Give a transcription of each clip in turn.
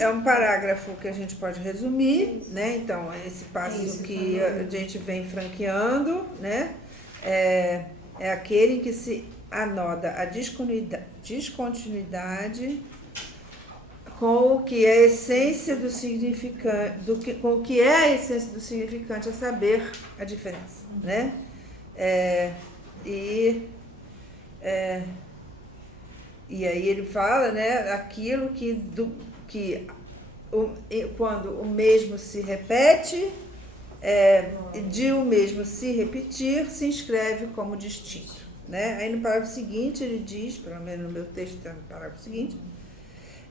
é um parágrafo que a gente pode resumir, né? Então, é esse passo que a gente vem franqueando, né? É aquele em que se anoda a descontinuidade com o que é a essência do significante, com o que é a essência do significante, a saber a diferença, né? E aí ele fala, né, aquilo quando o mesmo se repete, de o mesmo se repetir, se inscreve como distinto, né? Aí no parágrafo seguinte ele diz, pelo menos no meu texto está no parágrafo seguinte,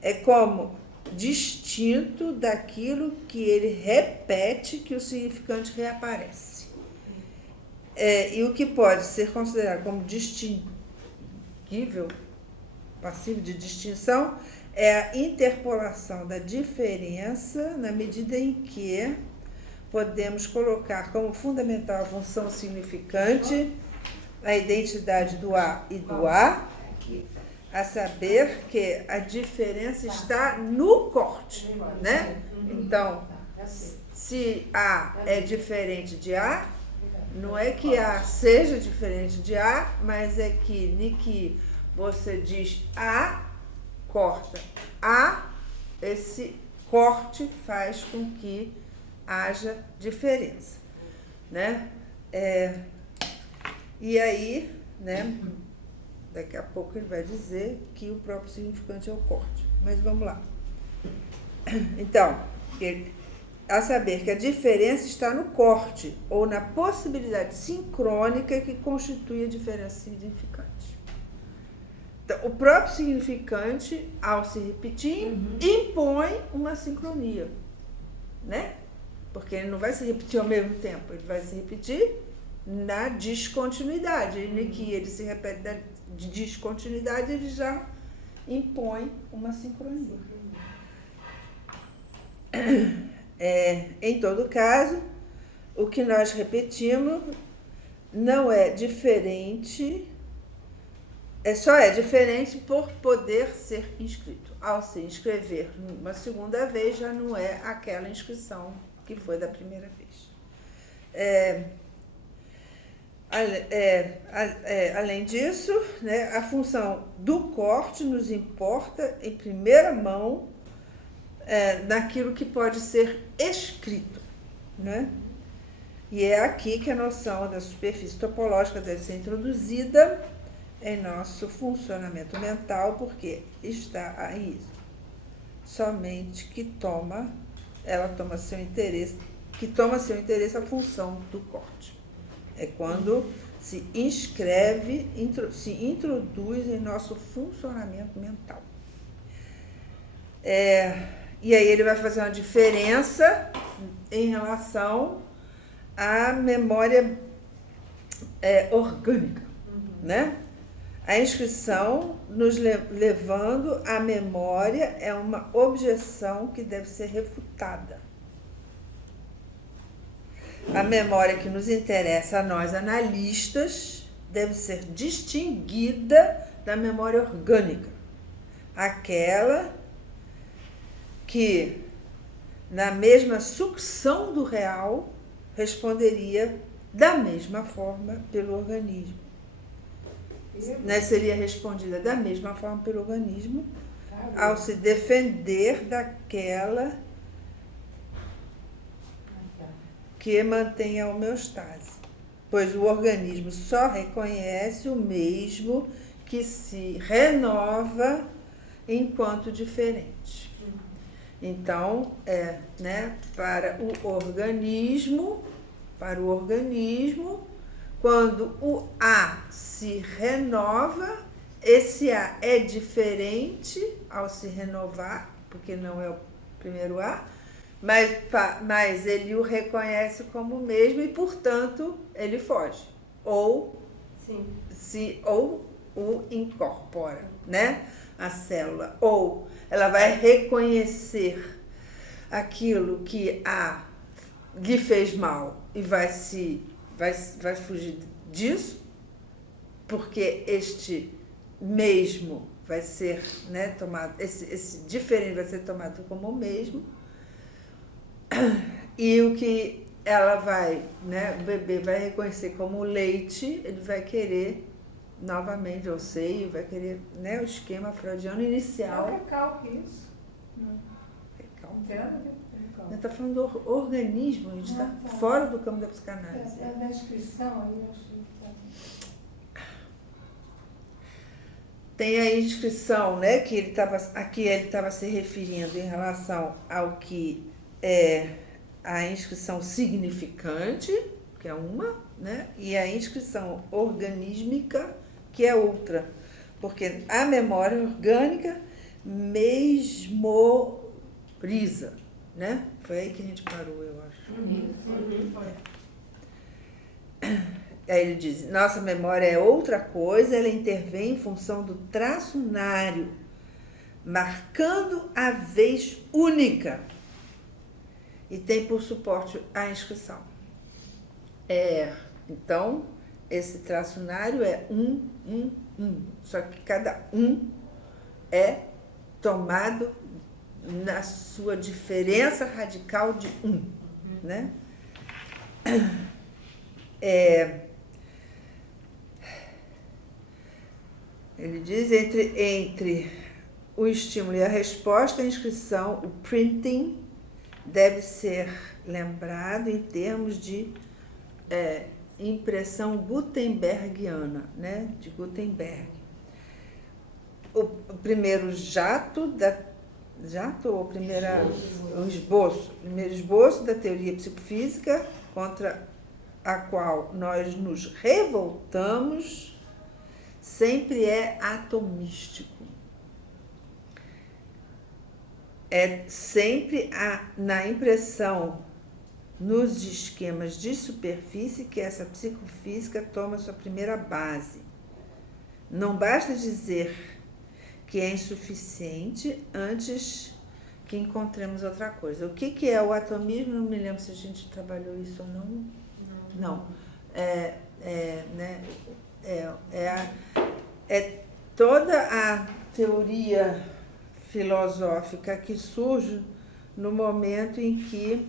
é como distinto daquilo que ele repete que o significante reaparece. E o que pode ser considerado como distinguível, passivo de distinção, é a interpolação da diferença na medida em que podemos colocar como fundamental a função significante a identidade do A e do A, a saber que a diferença está no corte, né? Então, se A é diferente de A, não é que A seja diferente de A, mas é que você diz A, corta A, esse corte faz com que haja diferença, né? E aí, né, daqui a pouco ele vai dizer que o próprio significante é o corte, mas vamos lá. Então, a saber que a diferença está no corte, ou na possibilidade sincrônica que constitui a diferença significante. Então, o próprio significante, ao se repetir, impõe uma sincronia, né? Porque ele não vai se repetir ao mesmo tempo, ele vai se repetir na descontinuidade. E que ele se repete de descontinuidade, ele já impõe uma sincronia. Em todo caso, o que nós repetimos não é diferente, só é diferente por poder ser inscrito. Ao se inscrever uma segunda vez, já não é aquela inscrição que foi da primeira vez. Além disso, né, a função do corte nos importa em primeira mão naquilo que pode ser escrito, né? E é aqui que a noção da superfície topológica deve ser introduzida em nosso funcionamento mental, porque está aí somente que toma seu interesse a função do corte. É quando se inscreve, se introduz em nosso funcionamento mental. E aí ele vai fazer uma diferença em relação à memória orgânica, né? A inscrição nos levando à memória é uma objeção que deve ser refutada. A memória que nos interessa a nós, analistas, deve ser distinguida da memória orgânica. Aquela que, na mesma sucção do real, responderia da mesma forma pelo organismo. Né? Seria respondida da mesma forma pelo organismo ao se defender daquela que mantém a homeostase, pois o organismo só reconhece o mesmo que se renova enquanto diferente. Então, né, para o organismo, quando o A se renova, esse A é diferente ao se renovar, porque não é o primeiro A, mas ele o reconhece como o mesmo e, portanto, ele foge. Ou o incorpora, né? A célula. Ou ela vai reconhecer aquilo que lhe fez mal e vai fugir disso, porque este mesmo vai ser, né, tomado, esse diferente vai ser tomado como o mesmo, e o que ela vai, né, o bebê vai reconhecer como leite, ele vai querer novamente o seio, vai querer, né, o esquema freudiano inicial. É o recalque, isso? Recalque. Não tem nada a ver com recalque. A gente está falando do organismo, a gente está fora do campo da psicanálise. É da inscrição aí, eu acho que tá. Tem a inscrição, né, que aqui ele estava se referindo em relação ao que é a inscrição significante, que é uma, né, e a inscrição organísmica, que é outra. Porque a memória orgânica mesmoriza, né? Foi aí que a gente parou, eu acho. Foi. Aí ele diz, nossa memória é outra coisa, ela intervém em função do traço unário, marcando a vez única. E tem por suporte a inscrição. Então, esse traço unário é um. Só que cada é tomado na sua diferença radical de né? Ele diz entre o estímulo e a resposta, a inscrição, o printing, deve ser lembrado em termos de impressão gutenbergiana, né? De Gutenberg. O primeiro primeiro esboço da teoria psicofísica contra a qual nós nos revoltamos sempre é atomístico. É sempre na impressão nos esquemas de superfície que essa psicofísica toma sua primeira base. Não basta dizer que é insuficiente antes que encontremos outra coisa. O que é o atomismo? Não me lembro se a gente trabalhou isso ou não. Não. É toda a teoria filosófica que surge no momento em que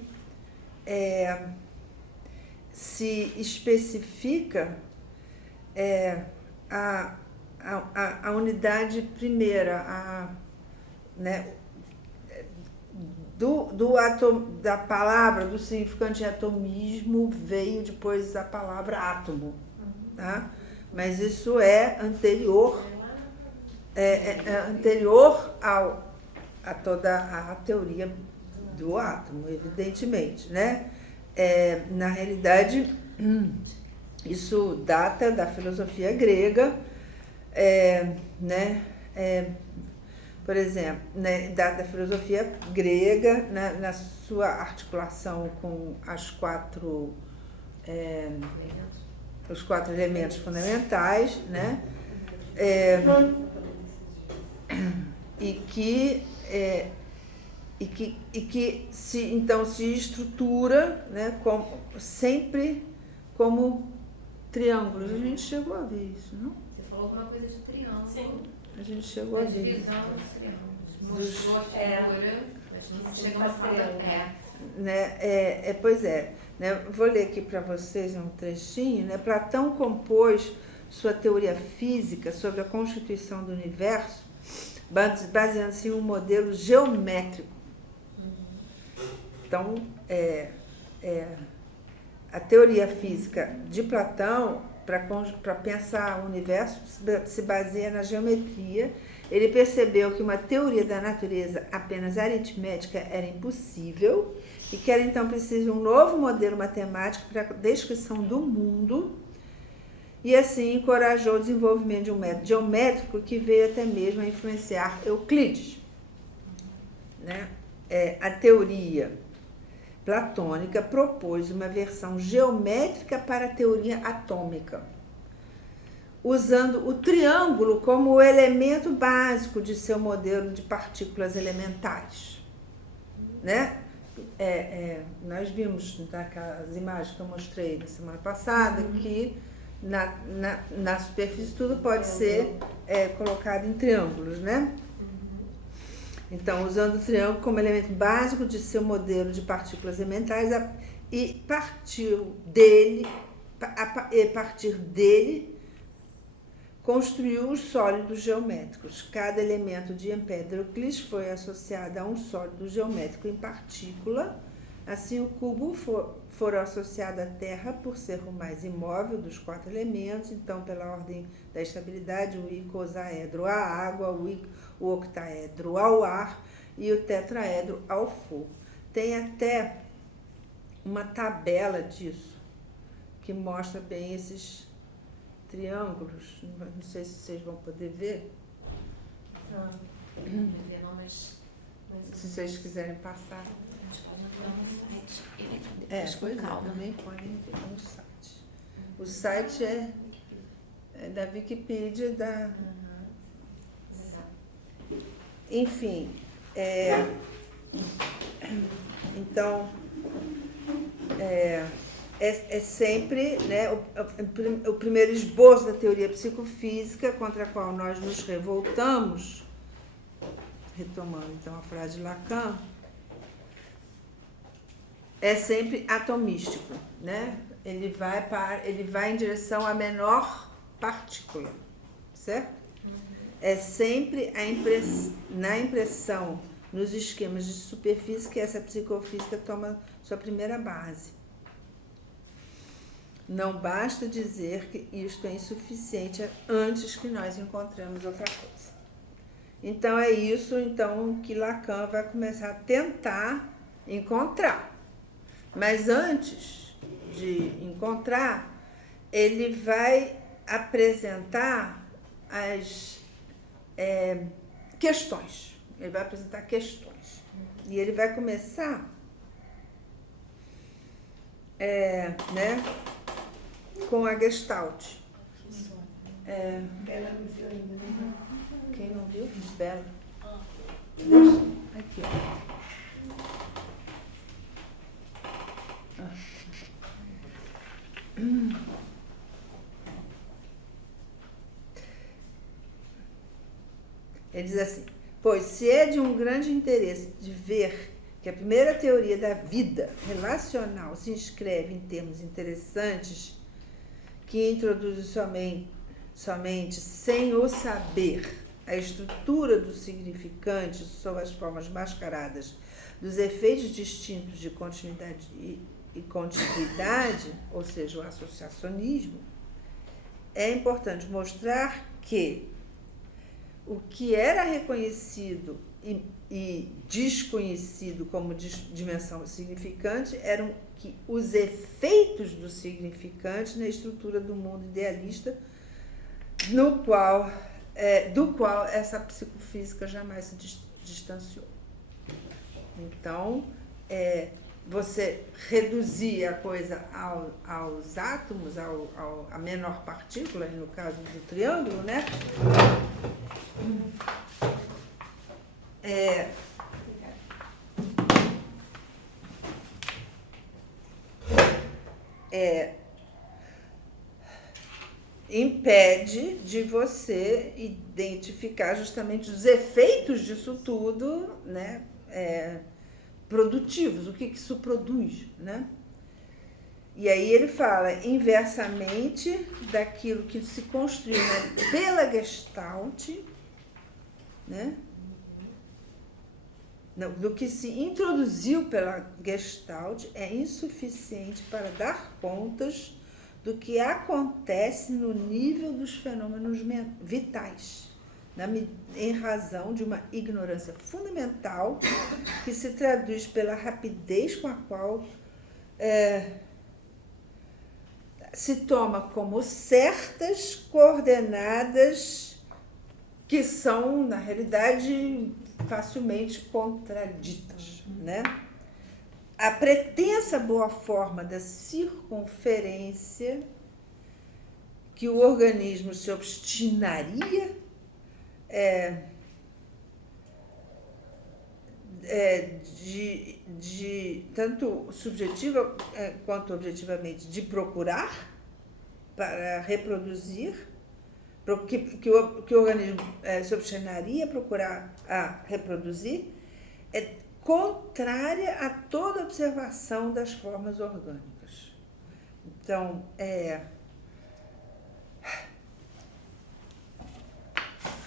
se especifica a unidade primeira, né, da palavra, do significante atomismo, veio depois a palavra átomo, tá? Mas isso é anterior, anterior a toda a teoria do átomo, evidentemente, né? Na realidade, isso data da filosofia grega, né? Por exemplo, né, da filosofia grega, na sua articulação com os quatro elementos fundamentais, né? E que então se estrutura, né, sempre como triângulos. A gente chegou a ver isso, não? Você falou alguma coisa de triângulo. Sim. A gente chegou a ver. Divisão dos triângulos. Mostrou a figura. A gente chegou a falar perto. Né? Pois é. Né? Vou ler aqui para vocês um trechinho. Né? Platão compôs sua teoria física sobre a constituição do universo baseando-se em um modelo geométrico. Então, a teoria física de Platão, para pensar o universo, se baseia na geometria. Ele percebeu que uma teoria da natureza apenas aritmética era impossível e que era então preciso um novo modelo matemático para a descrição do mundo, e assim encorajou o desenvolvimento de um método geométrico que veio até mesmo a influenciar Euclides. Né? A teoria platônica propôs uma versão geométrica para a teoria atômica, usando o triângulo como o elemento básico de seu modelo de partículas elementares. Né? Nós vimos naquelas imagens que eu mostrei na semana passada que na superfície tudo pode ser colocado em triângulos, né? Então, usando o triângulo como elemento básico de seu modelo de partículas elementais e a partir dele construiu os sólidos geométricos. Cada elemento de Empédocles foi associado a um sólido geométrico em partícula. Assim, o cubo foram associado à Terra por ser o mais imóvel dos 4 elementos. Então, pela ordem da estabilidade, o icosaedro à água, o octaedro ao ar e o tetraedro ao fogo. Tem até uma tabela disso, que mostra bem esses triângulos. Não sei se vocês vão poder ver. Não, mas se vocês quiserem passar. a gente pode procurar no site. Ele é Pois com calma. também podem ver no site. O site é da Wikipedia, enfim, então, é sempre, né, o primeiro esboço da teoria psicofísica contra a qual nós nos revoltamos, retomando então a frase de Lacan, é sempre atomístico, né? Ele vai em direção à menor partícula, certo? É sempre na impressão, nos esquemas de superfície, que essa psicofísica toma sua primeira base. Não basta dizer que isto é insuficiente antes que nós encontremos outra coisa. Então, é isso que Lacan vai começar a tentar encontrar. Mas antes de encontrar, ele vai apresentar as questões. Ele vai apresentar questões. E ele vai começar, né, com a Gestalt. Ela não viu ainda, né? Quem não viu? Bela. Aqui, ó. Ele diz assim: pois se é de um grande interesse de ver que a primeira teoria da vida relacional se inscreve em termos interessantes, que introduz somente sem o saber a estrutura do significante sob as formas mascaradas dos efeitos distintos de continuidade e contiguidade, ou seja, o associacionismo, é importante mostrar que o que era reconhecido e desconhecido como dimensão significante eram que os efeitos do significante na estrutura do mundo idealista, do qual essa psicofísica jamais se distanciou. Então, você reduzir a coisa aos átomos, à menor partícula, no caso do triângulo, né? Impede de você identificar justamente os efeitos disso tudo, né? Produtivos, o que isso produz, né? E aí ele fala inversamente daquilo que se construiu, né, pela Gestalt, né? Do que se introduziu pela Gestalt é insuficiente para dar contas do que acontece no nível dos fenômenos vitais, em razão de uma ignorância fundamental que se traduz pela rapidez com a qual se toma como certas coordenadas que são, na realidade, facilmente contraditas, né? A pretensa boa forma da circunferência que o organismo se obstinaria de tanto subjetiva quanto objetivamente de procurar para reproduzir, que o organismo se obstinaria a procurar a reproduzir, é contrária a toda observação das formas orgânicas. Então,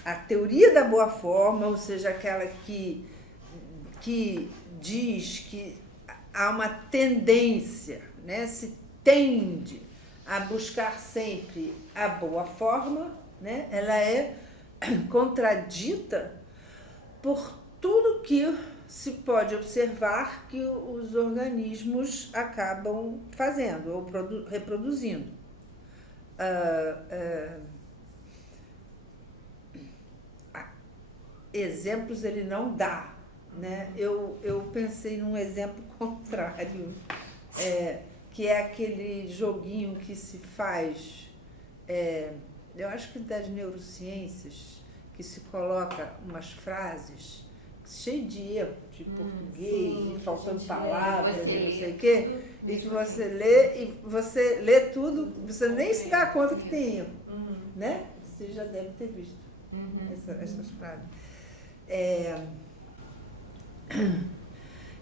a teoria da boa forma, ou seja, aquela que diz que há uma tendência, né, se tende a buscar sempre a boa forma, né, ela é contradita por tudo que se pode observar que os organismos acabam fazendo ou reproduzindo. Exemplos ele não dá, né? Eu pensei num exemplo contrário, que é aquele joguinho que se faz, eu acho que das neurociências, que se coloca umas frases cheias de erro, de português, sim, e faltando gente palavras, lê, e não sei o quê, e que você lê tudo, você nem se dá conta que tem erro, né? Você já deve ter visto essas frases.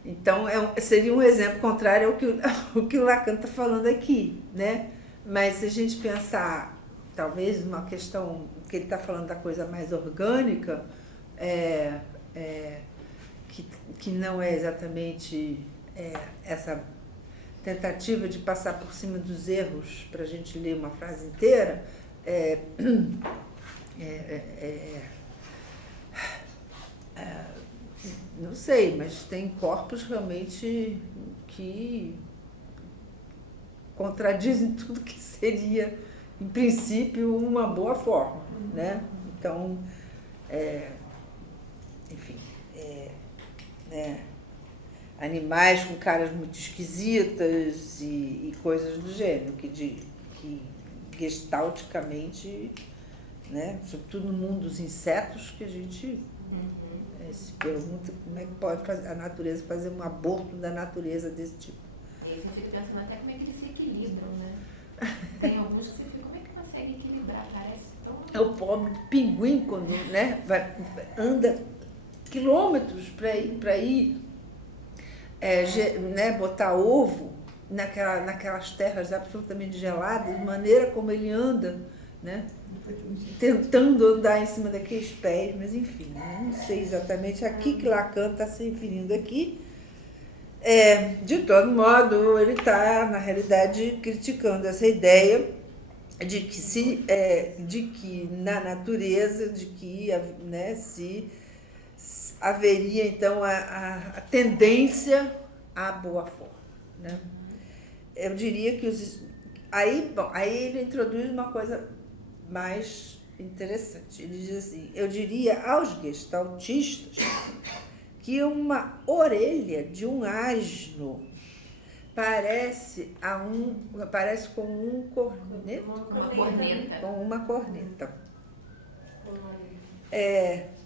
Então, seria um exemplo contrário ao que o Lacan está falando aqui, né? Mas se a gente pensar, talvez, uma questão que ele está falando da coisa mais orgânica, que não é exatamente essa tentativa de passar por cima dos erros para a gente ler uma frase inteira, não sei, mas tem corpos realmente que contradizem tudo que seria, em princípio, uma boa forma, né? Então, enfim, animais com caras muito esquisitas e coisas do gênero, que gestalticamente, né, sobretudo no mundo dos insetos, que a gente se pergunta como é que pode a natureza fazer um aborto da natureza desse tipo. Eu fico pensando até como é que eles se equilibram, né? Tem alguns que você fica, como é que consegue equilibrar? Parece tão... O pobre pinguim, quando, né, anda quilômetros para ir né, botar ovo naquelas terras absolutamente geladas, de maneira como ele anda, né, tentando andar em cima daqueles pés, mas enfim, não sei exatamente a que Lacan está se referindo aqui. De todo modo, ele está, na realidade, criticando essa ideia de que na natureza, de que, né, se haveria, então, a tendência à boa forma, né? Eu diria que aí ele introduz uma coisa mais interessante. Ele diz assim: eu diria aos gestaltistas que uma orelha de um asno parece com um corneto, com uma corneta,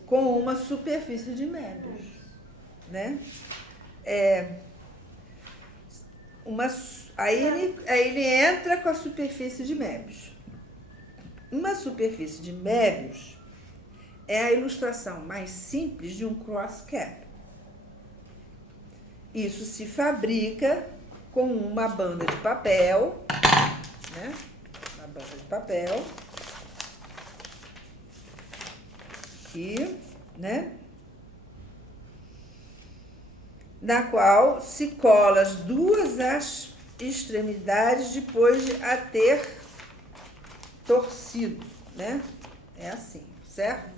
com uma superfície de Möbius, né? Aí ele entra com a superfície de Möbius. Uma superfície de Möbius é a ilustração mais simples de um cross-cap. Isso se fabrica com uma banda de papel, né? Uma banda de papel aqui, né? Na qual se cola as duas extremidades depois de a ter torcido, né? É assim, certo?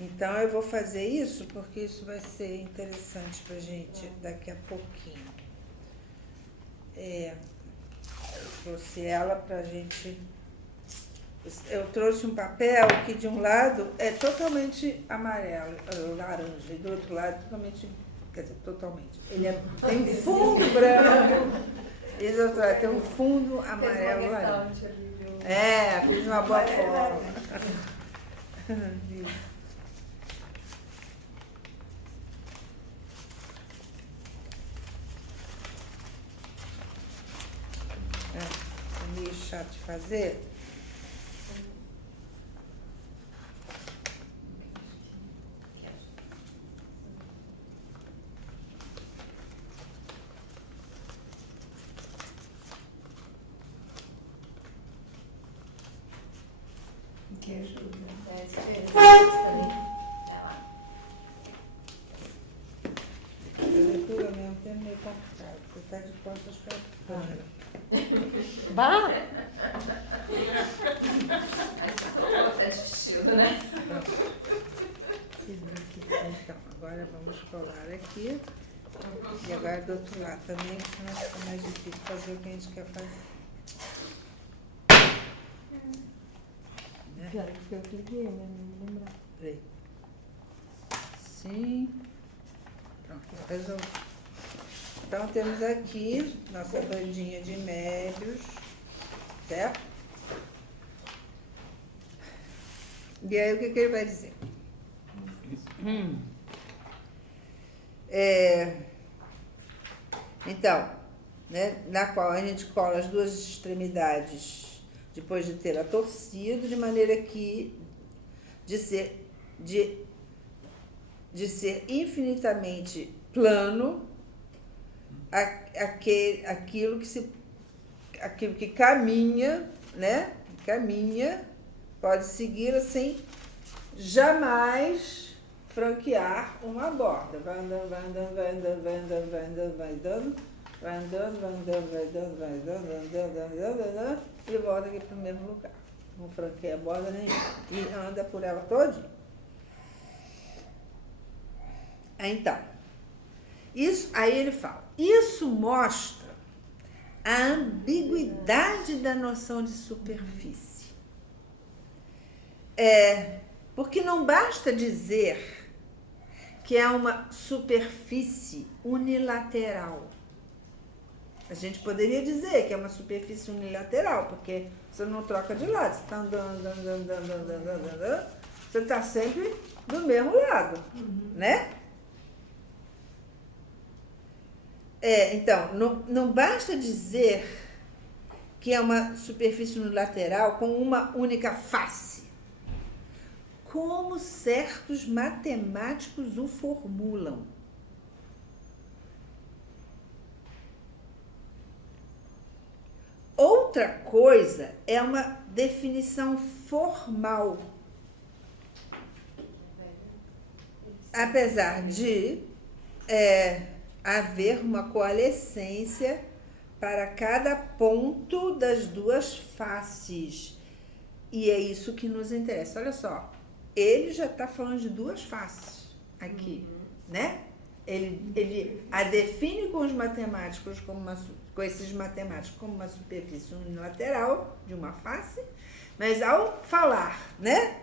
Então, eu vou fazer isso porque isso vai ser interessante para a gente daqui a pouquinho. Eu trouxe ela para a gente... Eu trouxe um papel que de um lado é totalmente amarelo, laranja, e do outro lado totalmente, quer dizer, totalmente. Ele tem um fundo branco, e do outro lado tem um fundo amarelo laranja. Fiz uma boa forma. chato de fazer? Que ajuda. É, espera, também. Vai lá. A leitura ao mesmo tempo é meio complicado. Você está de costas para a câmera. Bah! Aí você colocou até de vestido, né? Então, agora vamos colar aqui. E agora do outro lado também, que senão fica mais difícil fazer o que a gente quer fazer. Né? Pior que foi eu que liguei, né? Não me lembrar. Peraí. Sim. Pronto, resolvi. Então temos aqui nossa bandinha de médios, certo? E aí o que ele vai dizer? Então, né, na qual a gente cola as duas extremidades depois de ter a torcido, de maneira que de ser infinitamente plano aquilo que caminha, né? Caminha, pode seguir assim, jamais franquear uma borda. Vai andando, vai andando, vai andando, vai andando, vai andando, vai andando, vai andando, vai andando, vai andando, vai andando, vai andando, vai andando, e volta aqui para o mesmo lugar. Não franqueia a borda nenhuma. E anda por ela todinha. Então, isso, aí ele fala, isso mostra a ambiguidade da noção de superfície. Porque não basta dizer que é uma superfície unilateral. A gente poderia dizer que é uma superfície unilateral, porque você não troca de lado, você está andando, andando, andando, andando, andando, você está sempre do mesmo lado, né? Então, não basta dizer que é uma superfície unilateral com uma única face, como certos matemáticos o formulam. Outra coisa é uma definição formal, apesar de haver uma coalescência para cada ponto das duas faces. E é isso que nos interessa. Olha só, ele já está falando de duas faces aqui, né? Ele a define com os matemáticos com esses matemáticos como uma superfície unilateral de uma face, mas ao falar, né,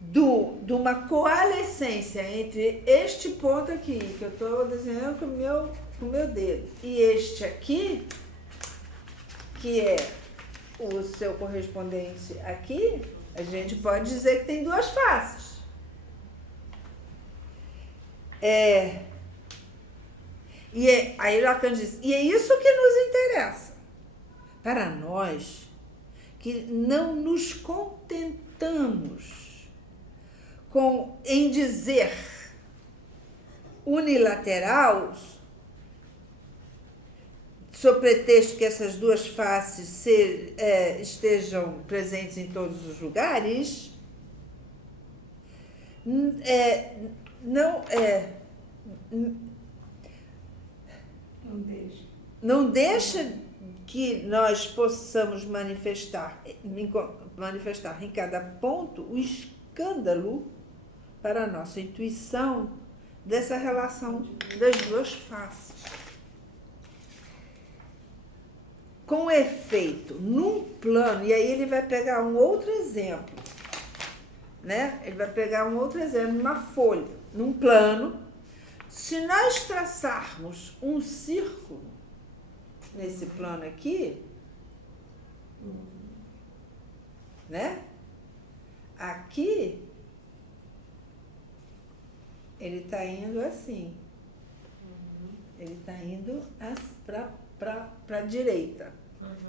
de uma coalescência entre este ponto aqui, que eu estou desenhando com o meu dedo, e este aqui, que é o seu correspondente aqui, a gente pode dizer que tem duas faces. Aí Lacan diz, e é isso que nos interessa. Para nós, que não nos contentamos em dizer unilateral, sob pretexto que essas duas faces estejam presentes em todos os lugares, não deixa que nós possamos manifestar em cada ponto o escândalo para a nossa intuição dessa relação das duas faces. Com efeito, num plano, e aí ele vai pegar um outro exemplo, né? Ele vai pegar um outro exemplo, numa folha, num plano. Se nós traçarmos um círculo nesse plano aqui, né? Aqui, ele está indo assim. Ele está indo para a direita.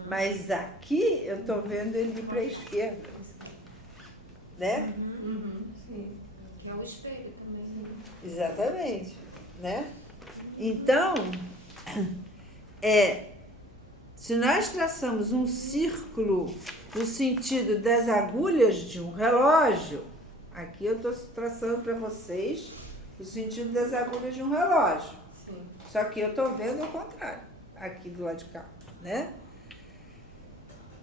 Mas aqui eu estou vendo ele ir para a esquerda, né? Sim. Que é o espelho também. Exatamente, né? Então, se nós traçamos um círculo no sentido das agulhas de um relógio, aqui eu estou traçando para vocês o sentido das agulhas de um relógio. Sim. Só que eu estou vendo ao contrário, aqui do lado de cá, né?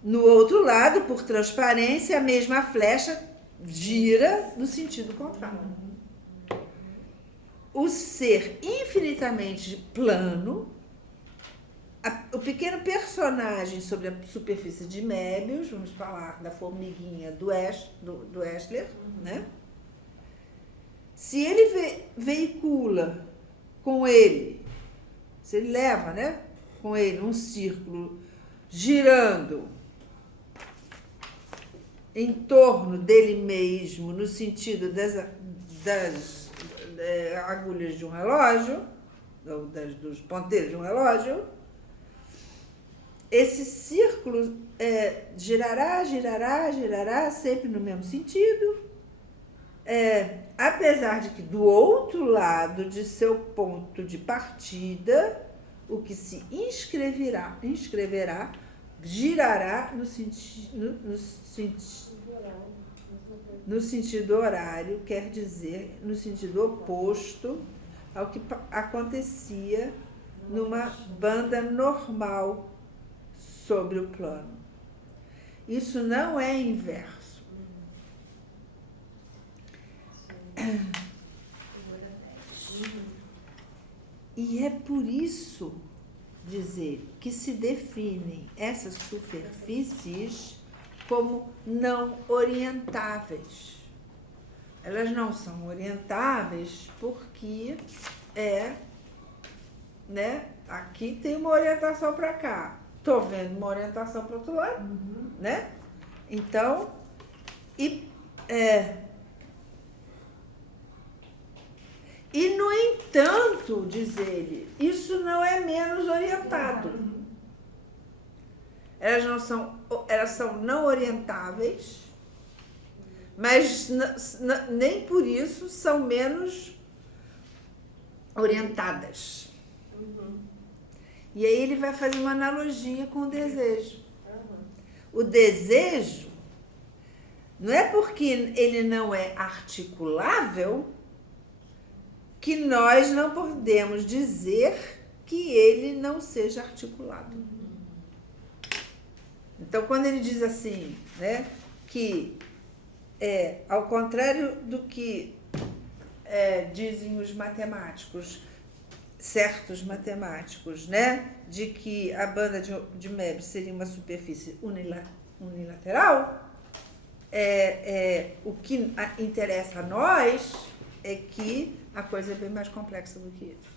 No outro lado, por transparência, a mesma flecha gira no sentido contrário. O ser infinitamente plano, o pequeno personagem sobre a superfície de Möbius, vamos falar da formiguinha do Esler, né? Se ele veicula com ele, se ele leva, né, com ele um círculo girando em torno dele mesmo, no sentido das agulhas de um relógio, dos ponteiros de um relógio, esse círculo girará sempre no mesmo sentido, apesar de que do outro lado de seu ponto de partida, o que se inscreverá girará no sentido horário, quer dizer, no sentido oposto ao que acontecia numa banda normal sobre o plano. Isso não é inverso. E é por isso, dizer, que se definem essas superfícies como não orientáveis. Elas não são orientáveis porque né, aqui tem uma orientação para cá. Estou vendo uma orientação para o outro lado, né? Então, e no entanto, diz ele, isso não é menos orientado. Elas são não orientáveis, mas nem por isso são menos orientadas. E aí ele vai fazer uma analogia com o desejo. O desejo não é porque ele não é articulável que nós não podemos dizer que ele não seja articulado. Então, quando ele diz assim, né, que ao contrário do que dizem os matemáticos, certos matemáticos, né, de que a banda de Möbius seria uma superfície unilateral, o que interessa a nós é que a coisa é bem mais complexa do que isso.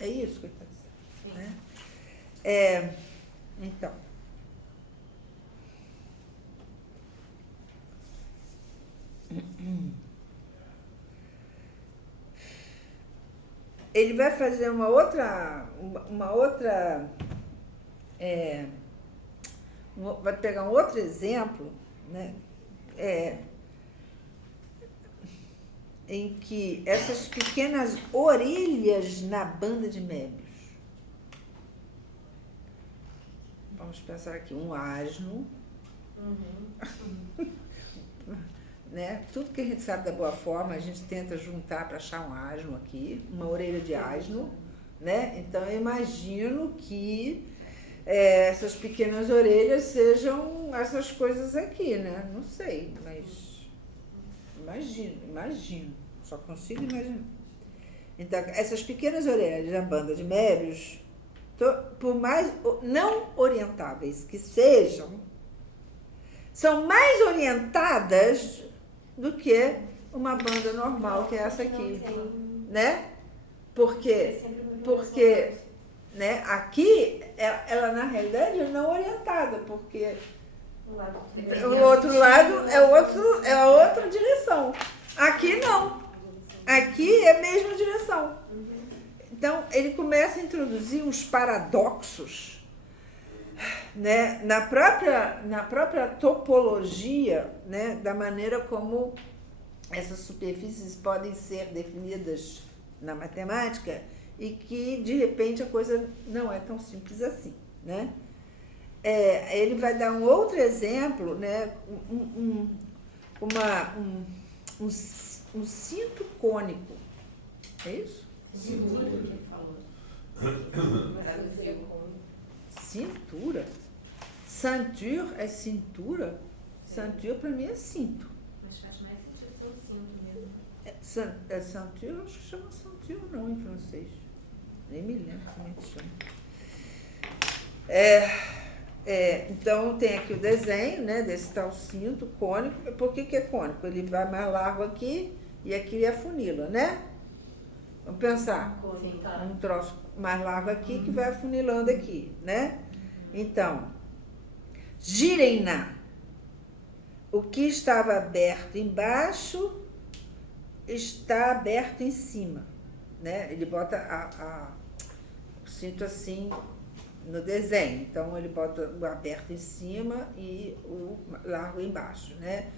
É isso que ele está dizendo. Né? Então, ele vai fazer uma outra vai pegar um outro exemplo, né? Em que essas pequenas orelhas na banda de Möbius, vamos pensar aqui, um asno, né? Tudo que a gente sabe da boa forma, a gente tenta juntar para achar um asno aqui, uma orelha de asno, né? Então, eu imagino que essas pequenas orelhas sejam essas coisas aqui, né? Não sei, mas imagino, só consigo imaginar. Então, essas pequenas orelhas da banda de Möbius, por mais não orientáveis que sejam, são mais orientadas do que uma banda normal, que é essa aqui, né? Porque né, aqui, ela na realidade é não orientada, porque o outro lado é a outra direção. Aqui não. Aqui é a mesma direção. Então, ele começa a introduzir uns paradoxos né, na própria topologia, né, da maneira como essas superfícies podem ser definidas na matemática e que, de repente, a coisa não é tão simples assim, né? Ele vai dar um outro exemplo, né, um cinto cônico. É isso? Cintura que ele falou. Cintura? Ceinture é cintura? Ceinture para mim é cinto. Mas faz mais sentido ser o cinto mesmo. Ceinture, acho que chama ceinture não em francês. Nem me lembro como é que chama. Então tem aqui o desenho, né, desse tal cinto cônico. Por que é cônico? Ele vai mais largo aqui e aqui ele afunila, né? Vamos pensar. Um troço mais largo aqui que vai afunilando aqui, né? Então, girem-na. O que estava aberto embaixo está aberto em cima, né? Ele bota o cinto assim no desenho. Então, ele bota o aberto em cima e o largo embaixo, né?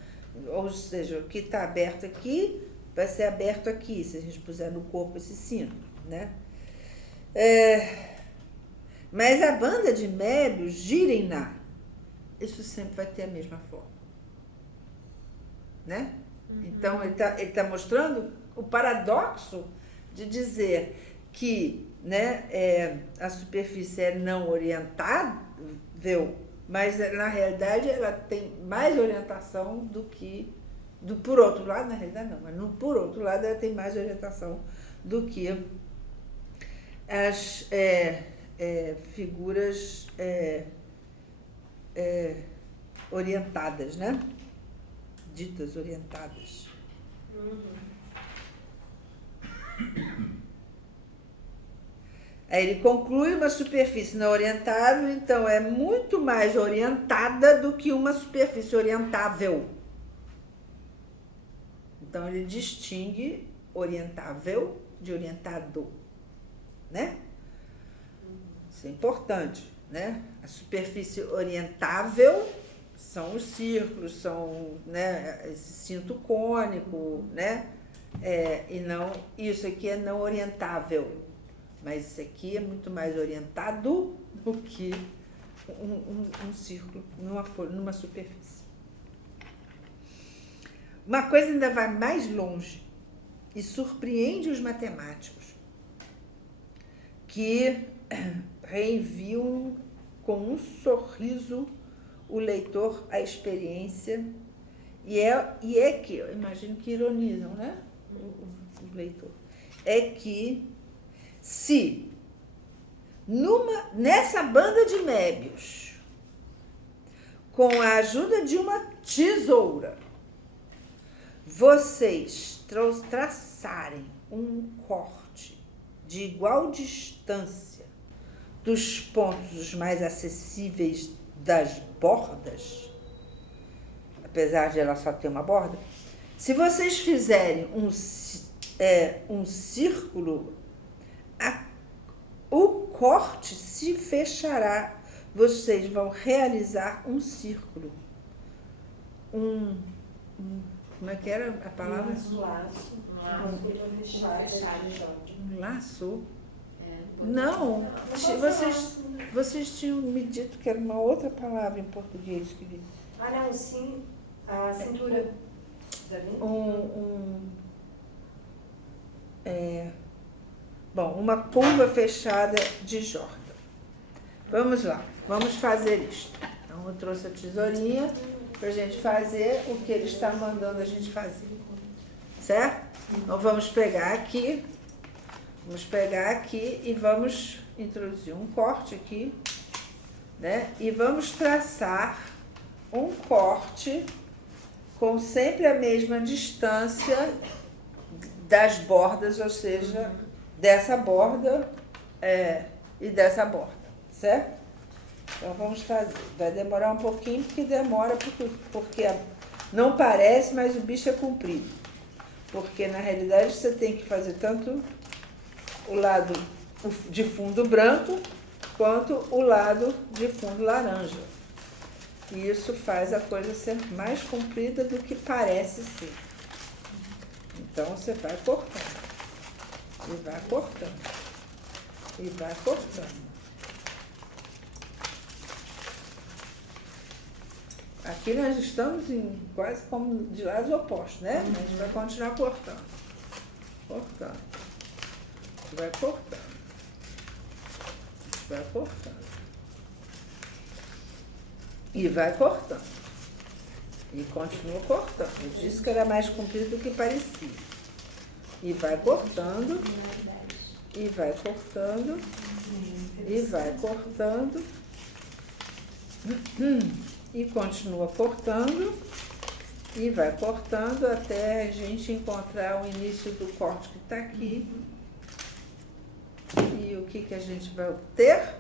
Ou seja, o que está aberto aqui vai ser aberto aqui, se a gente puser no corpo esse cinto, né? Mas a banda de Möbius, girem-na, isso sempre vai ter a mesma forma, né? Então, ele tá mostrando o paradoxo de dizer que, né, a superfície é não orientável, mas na realidade ela tem mais orientação do que... por outro lado, na realidade não, mas por outro lado ela tem mais orientação do que as figuras orientadas, né? Ditas orientadas. Aí ele conclui: uma superfície não orientável, então, é muito mais orientada do que uma superfície orientável. Então, ele distingue orientável de orientado, né? Isso é importante, né? A superfície orientável são os círculos, são, né, esse cinto cônico, né? E não, isso aqui é não orientável, mas isso aqui é muito mais orientado do que um círculo numa superfície. Uma coisa ainda vai mais longe e surpreende os matemáticos, que reenviam com um sorriso o leitor à experiência, e é que, eu imagino que ironizam, né, o leitor, é que se nessa banda de Möbius, com a ajuda de uma tesoura, vocês traçarem um corte de igual distância dos pontos mais acessíveis das bordas, apesar de ela só ter uma borda, se vocês fizerem um círculo, o corte se fechará, vocês vão realizar um círculo. Como é que era a palavra? Um laço. Um laço? Não, vocês tinham me dito que era uma outra palavra em português. Não, sim, a cintura. Bom, uma curva fechada de Jordan. Vamos lá, vamos fazer isto. Então, eu trouxe a tesourinha para a gente fazer o que ele está mandando a gente fazer. Certo? Então, vamos pegar aqui e vamos introduzir um corte aqui, né? E vamos traçar um corte com sempre a mesma distância das bordas, ou seja, dessa borda e dessa borda, certo? Então vamos fazer. Vai demorar um pouquinho, porque demora, porque não parece, mas o bicho é comprido. Porque na realidade você tem que fazer tanto o lado de fundo branco quanto o lado de fundo laranja. E isso faz a coisa ser mais comprida do que parece ser. Então você vai cortando. E vai cortando. E vai cortando. Aqui nós estamos em quase como de lados opostos, né? A gente vai continuar cortando. Cortando. Vai cortando. Vai cortando. E vai cortando. E continua cortando. Eu disse que era mais comprido do que parecia. E vai cortando. E vai cortando. E vai cortando. E continua cortando. E vai cortando até a gente encontrar o início do corte que está aqui. E o que a gente vai obter?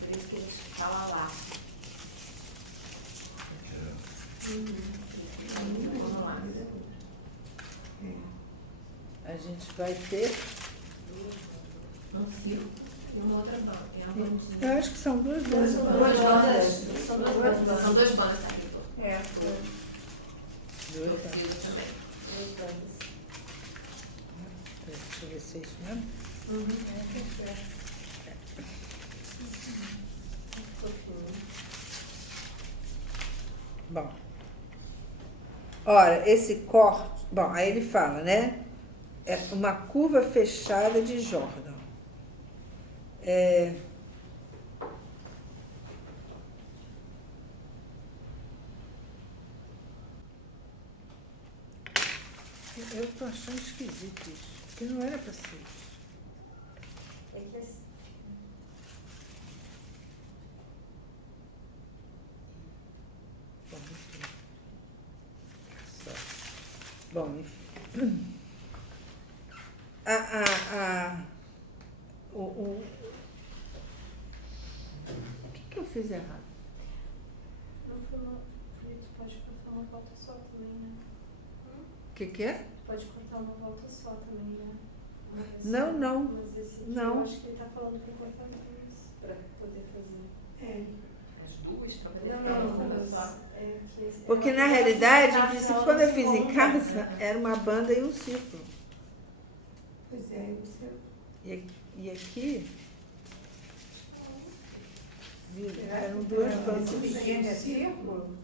Por isso que a gente fala lá. Vamos lá. A gente vai ter. Um círculo e uma outra banda. É uma bandinha. Eu acho que são duas bandas. Duas bandas. São duas bandas. São duas bandas aqui. É. Duas Eu bandas. fiz também. Duas bandas. Deixa eu ver se é isso mesmo. Bom. Ora, esse corte. Bom, aí ele fala, né? É uma curva fechada de Jordan. Eu tô achando esquisito isso, porque não era para ser isso. É que assim, Bom, enfim. Bom, enfim. O que eu fiz errado? não foi uma. Tu pode cortar uma volta só também, né? O que é? Tu pode cortar uma volta só também, né? Não, não. Mas esse aqui Não. eu acho que ele tá falando pra cortar duas, pra poder fazer. É. As duas também. Não, só. é que esse- Porque é na uma realidade, coisa em que princípio, tá quando eu falando fiz em como casa, banda. era uma banda e um círculo. Pois é, você. E aqui, viu, eram duas bandas. É círculo?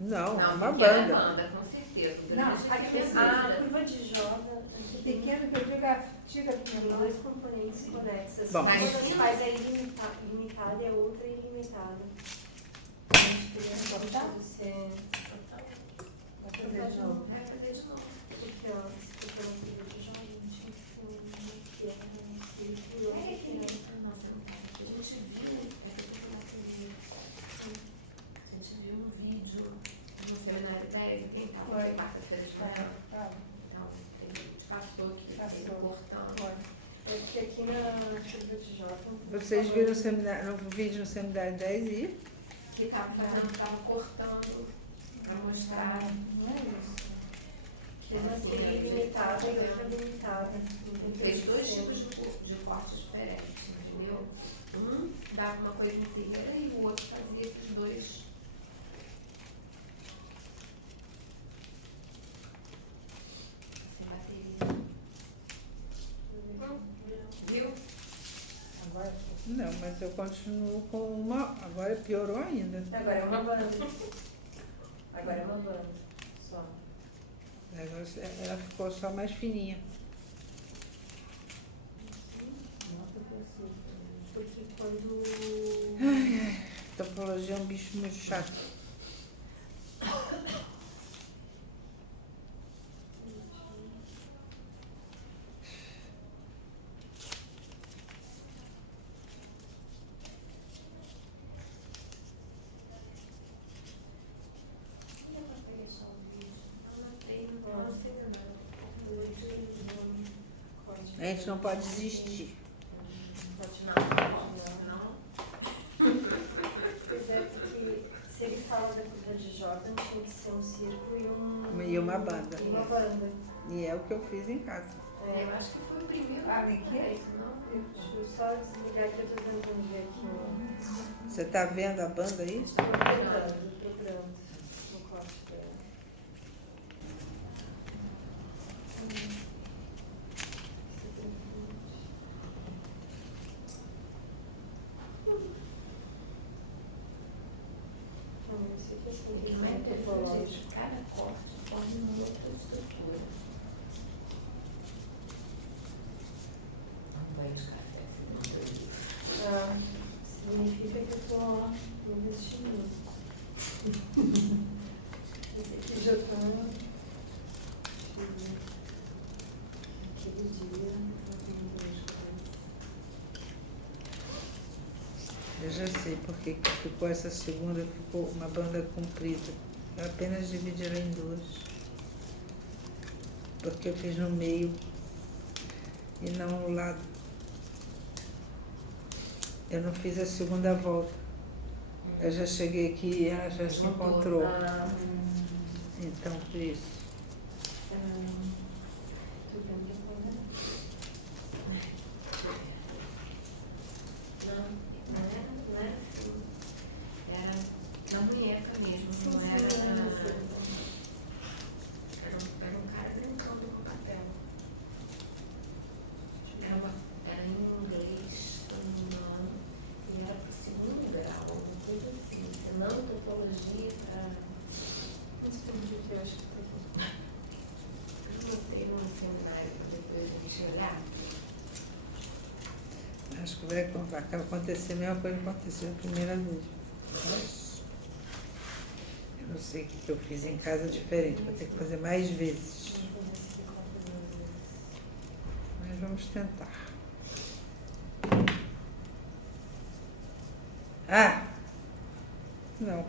Não, Não, uma pequena banda. banda, com certeza. Não, Durante aqui a a curva de Jordan, O pequeno que eu digo, tira tem aqui, dois componentes conexos. Bom. Uma das quais é limitada e a outra é ilimitada. A gente queria cortar você. vai fazer de novo. Vai fazer de novo. Porque, ó, se for uma curva de Jordan, a gente tem que É que não, você não quer. A gente viu, a gente viu um vídeo no seminário TED, tem tal, Foi. quarta-feira de manhã. Então, ele te passou que ele Passou. cortando. É porque aqui na curva de Jordan. Vocês viram no vídeo no seminário 10 e Ele tava cortando pra mostrar. Não é isso. Que uma seria ilimitada e outra limitada. Fez dois tipos de cortes diferentes, entendeu? Um dava uma coisa inteira e o outro fazia esses dois. Sem bateria. Viu? Agora não, mas eu continuo com uma. Agora piorou ainda. Agora é uma banda. Agora é uma banda. Só. Agora ela ficou só mais fininha. nota que eu sei. Porque quando. Topologia é um bicho muito chato. A gente não pode desistir. Pode não. Pois é, porque Jordan tinha que ser um círculo E uma banda. e uma banda. E é o que eu fiz em casa. Eu acho que foi o primeiro. Ah, nem que? feito, não? Deixa eu só desligar que eu tô tentando ver aqui. Você tá vendo a banda aí? Estou procurando no corte dela. Não, esse aqui é assim, Não é desenho topológico. perfeito. Cada corte forma uma outra estrutura. Não vai descartar. Ah, significa que eu tô investindo. Esse aqui já tá. Aquele dia. Eu já sei porque que ficou essa segunda, ficou uma banda comprida. Eu apenas dividi ela em duas. Porque eu fiz no meio e não no lado. Eu não fiz a segunda volta. Eu já cheguei aqui e ela já se encontrou. Então, por isso. Não era assim. Era na munheca mesmo, não era era um cara brincando com papel. Era em inglês, se não me engano, e era para o segundo grau, alguma coisa assim. Senão, topologia para. Eu acho que Eu notei num seminário para depois a gente olhar. Acho que vai acontecer a mesma coisa que aconteceu a primeira vez. Mas eu não sei o que eu fiz em casa diferente. Vou ter que fazer mais vezes. Mas vamos tentar. Ah! Não,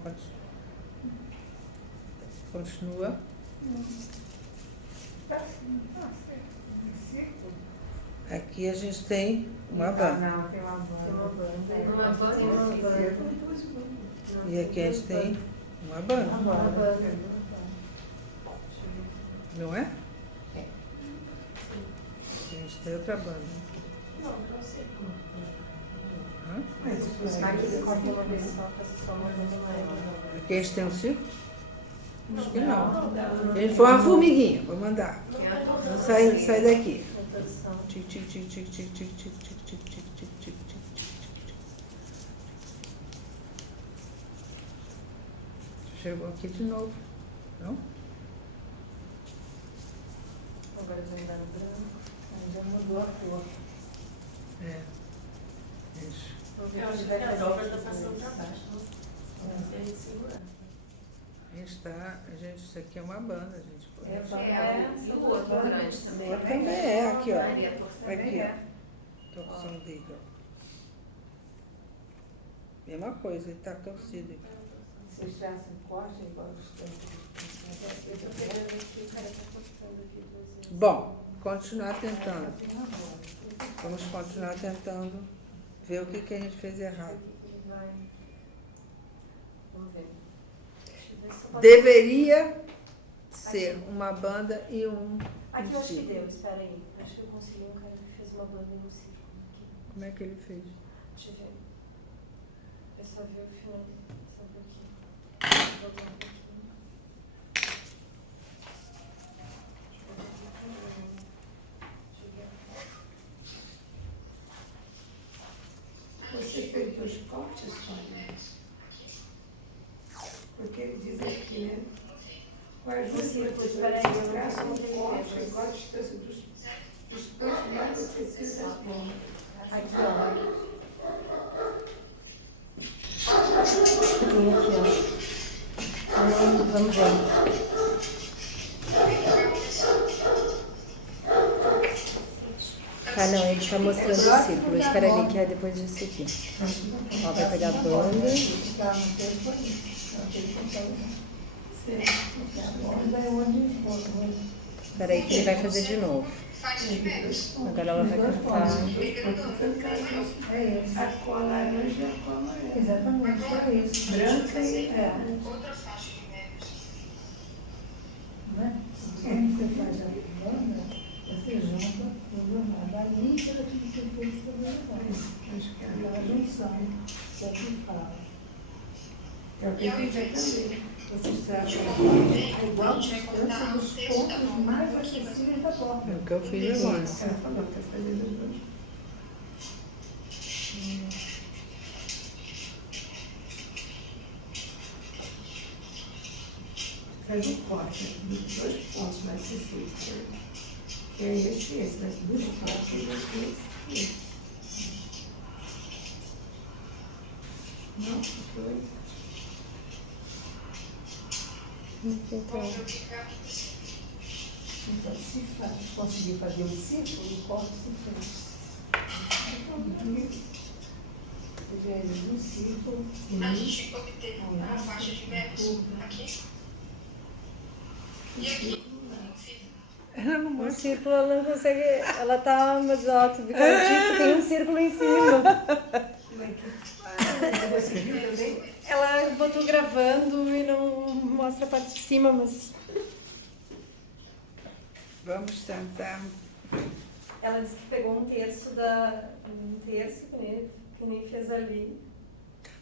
continua. Aqui a gente tem uma banda. Não, tem uma banda. Uma banda E aqui a gente tem uma banda, Uma banda. não é? É. A gente tem outra banda. Não sei como. Hã? Mas Aqui ele corta uma vez só, faço só uma vez mais. Aqui a gente tem um círculo? Acho que não. A gente foi uma formiguinha, vou mandar. Não sai daqui. Rotação. Tic, tic, tic, tic, tic, tic, tic, tic, tic, tic, tic, tic, tic, tic. Chegou aqui de novo, não? Agora vai andar no branco. Aí já mudou a cor. É. Isso. Vou ver Eu acho se que vai a fazer dobra tá isso. passando pra baixo, não? Tem segurança. Isso aqui é uma banda, a gente pode. E o outro grande também. Ela também é, aqui, ó. Maria Torcida. Aqui, ó. Torção dele, ó. Mesma coisa, ele tá torcido aqui. Se echasse um corte, igual os tempos. Eu tô pegando aqui, o cara tá cortando aqui duas vezes. Bom, continuar tentando. Vamos continuar tentando ver o que a gente fez errado. Ele vai. Vamos ver. Deixa eu ver se eu posso. Deveria ser uma banda e um Aqui eu acho que círculo. deu, espera aí. Acho que eu consegui um cara que fez uma banda em um círculo aqui. Como é que ele fez? Deixa eu ver. Eu só vi o final. Só um pouquinho. Vou voltar um pouquinho. Deixa eu ver. Você fez dois cortes, Sônia? Porque ele diz aqui, né? O ajuste Espera aí, eu não traça um consigo corte entender. igual a distância dos pontos mais acessíveis das bombas. Aqui, ó. Vamos ver. Ah, não, ele tá mostrando o círculo. Espera ali que é depois disso aqui. Ó, vai pegar a banda. Tá no tempo aí. Naquele computador. A banda é onde for. Espera aí que ele vai fazer de novo. Agora ela vai cantar. É esse. A cor laranja e a cor amarela. Exatamente, é esse. Branca e É. Você faz a banda, você junta tudo na balinha e você fez também. Acho que é a junção, que é o que fala. É o que eu pensei também. Vocês tratam a igual distância dos pontos mais acessíveis da porta. É o que eu fiz agora. Ela falou que tá fazendo os dois. Faz um corte dos dois pontos mais acessíveis. Que é esse e esse, mas dos pontos e esse. Não, foi. Então, se conseguir fazer um círculo, o corte se fez. Seja ele um círculo. A gente obteve a faixa de verbos aqui. E aqui. Ela não Um mostra. círculo ela não consegue. Ela tá, mas ó, tu viu que ela disse, tem um círculo em cima. Como é que você viu também? Ela botou gravando e não mostra a parte de cima, mas. Vamos tentar. Ela disse que pegou um terço que nem fez ali.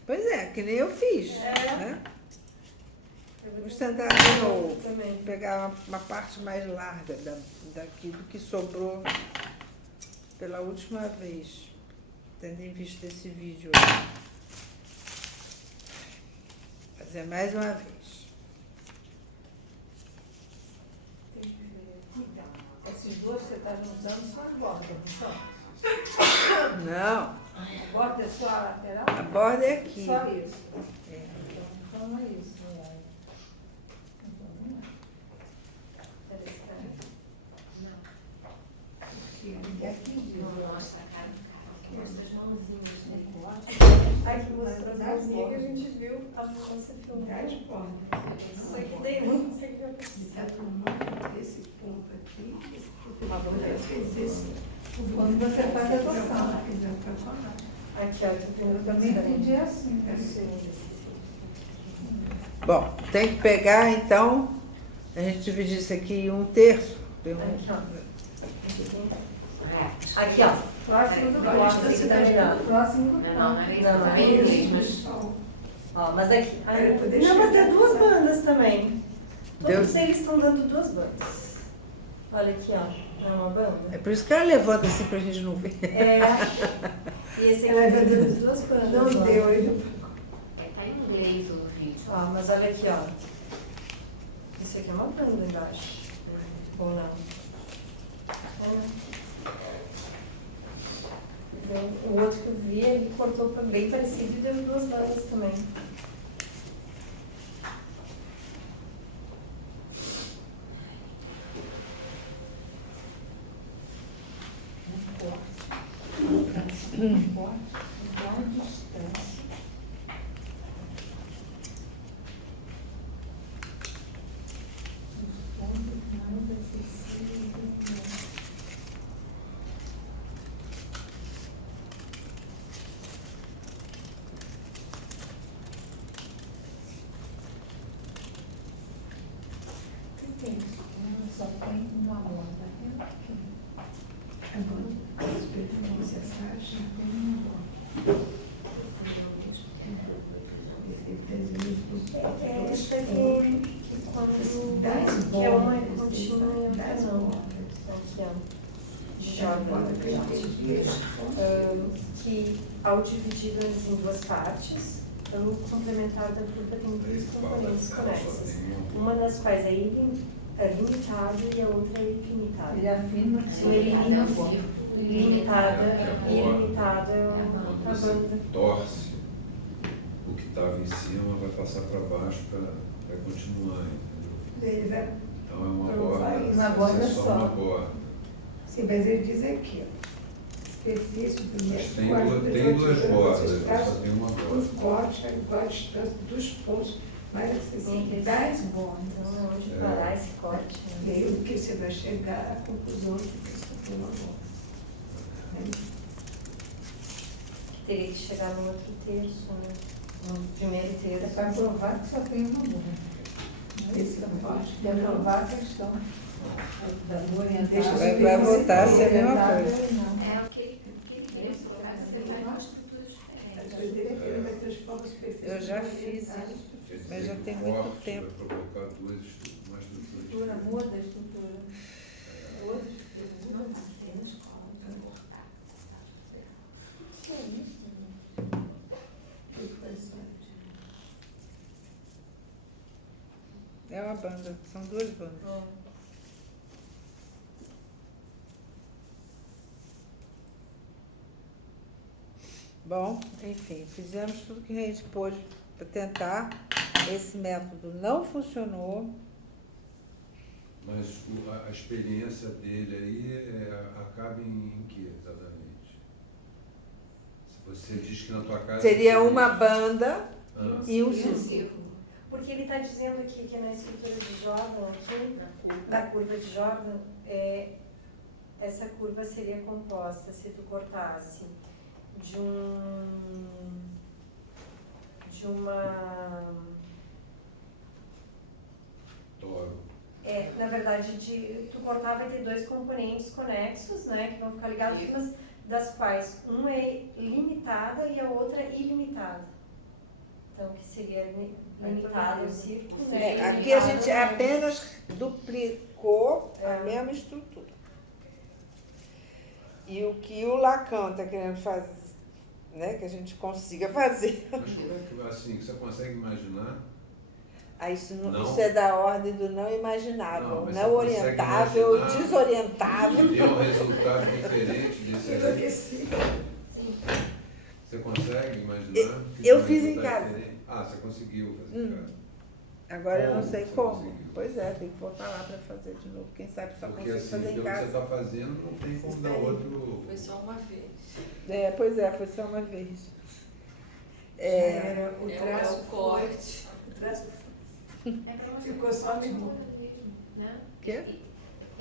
Pois é, que nem eu fiz. É. Né? Vamos tentar de novo. Também. Pegar uma parte mais larga daqui do que sobrou pela última vez, tendo em vista esse vídeo aí. Fazer mais uma vez. Esses dois que você está juntando são as bordas, não são? Não, A borda é só a lateral? a borda é aqui. Só isso. É. Então não é isso. Então não é. E aqui diz. Mostra a cara do cara. Mostra as mãozinhas, né? Aí que mostrou as mãozinhas que a gente viu a moça filmando. Das bordas. Só que daí não consegue ver. Está no mundo desse ponto aqui, esse ponto aqui. Ela fez isso. Quando você faz a toção. Aqui, ó, Eu também entendi assim. Bom, tem que pegar então, a gente dividir isso aqui em um terço. Aqui, ó. Aqui, ó. Próximo do corte, tem que estar girando. Próximo do Não é Não, não é inglês, isso. mas Ó, mas aqui. Aí eu poder Não, mas tem chegar. duas bandas também. Deu- Todos eles estão dando duas bandas. Olha aqui, ó. É uma banda. É por isso que ela levanta assim pra gente não ver. É. E esse aqui Ela tá vai dando dando- duas bandas. Não ó. deu, ele tá em inglês o vídeo. Ó, mas olha aqui, ó. Esse aqui é uma banda embaixo. Ou não? É. O outro que eu vi, ele cortou pra bem parecido e deu duas bandas também. igual distância. Os pontos mais acessíveis do mundo. Que tem? Só tem uma borda. Agora, essa faixa. Tem uma borda. É essa aqui, que quando... Das que é uma bordas, continua e outra das não. bordas. Aqui, ó. Já borda que a gente fez. Que ao divididas em duas partes, o complementar da grupa tem duas componentes conexas. Uma das quais é limitado e a outra é ilimitada. Ele afirma que Ele Cada limita- círculo. Limitada e ilimitada é a Você banda. torce, o que estava em cima vai passar para baixo para continuar, entendeu? Ele vai. Então é uma Não borda, vai, uma borda é só. uma borda. Sim, mas ele diz aqui, ó. Superfície do primeiro Mas tem corte, duas bordas, vocês eu só traçam tenho uma os borda. cortes, igual a distância dos pontos mais acessíveis das bordas. Então, onde parar esse corte? E aí o que você vai chegar à conclusão de que isso tem uma borda. Né? Teria que chegar no outro terço, né? No primeiro é terço. para provar que só tem uma borda. Esse é o corte. Quer provar a questão. Vai voltar a ser a mesma coisa. É o que ele queria colocar, você vai uma estrutura diferente. Eu diria que ele vai ter as formas perfeitas. Eu já fiz isso, Quer dizer, mas já que tem o muito corte tempo. Vai provocar uma estrutura Estrutura, diferente. muda a estrutura. Outra estrutura. Não, tem na escola, vai cortar. Isso aí. É uma banda, são duas bandas. Bom, enfim, fizemos tudo que a gente pôde para tentar. Esse método não funcionou. Mas a experiência dele aí acaba em que exatamente? Se você diz que na tua casa... Seria uma banda Ah. e um E um círculo. círculo. Porque ele está dizendo aqui que na estrutura de Jordan, aqui, na curva de Jordan, essa curva seria composta, se tu cortasse, de uma... Toro. Na verdade, tu cortar vai ter dois componentes conexos, né, que vão ficar ligados, mas das quais um é limitada e a outra é ilimitada. Então, que seria limitado o círculo, né? Aqui a gente apenas duplicou a mesma estrutura. E o que o Lacan está querendo fazer, né, que a gente consiga fazer. Mas como é que, assim, você consegue imaginar? Isso Não. é da ordem do não imaginável, Não, mas não você orientável, consegue imaginar desorientável. E deu um resultado diferente desse aí. Enlouqueci. Você consegue imaginar? que Eu tem um fiz em resultado casa. diferente? Você conseguiu fazer em casa. Agora eu não Como sei você como. conseguiu? Pois é, tem que voltar lá para fazer de novo. Quem sabe só Porque consigo assim, fazer em pelo que você casa. está fazendo, não tem como dar outro... Foi só uma vez. Pois é, foi só uma vez. Era o É traço o corte. O traço É para uma Ficou só mesmo. né? Quê?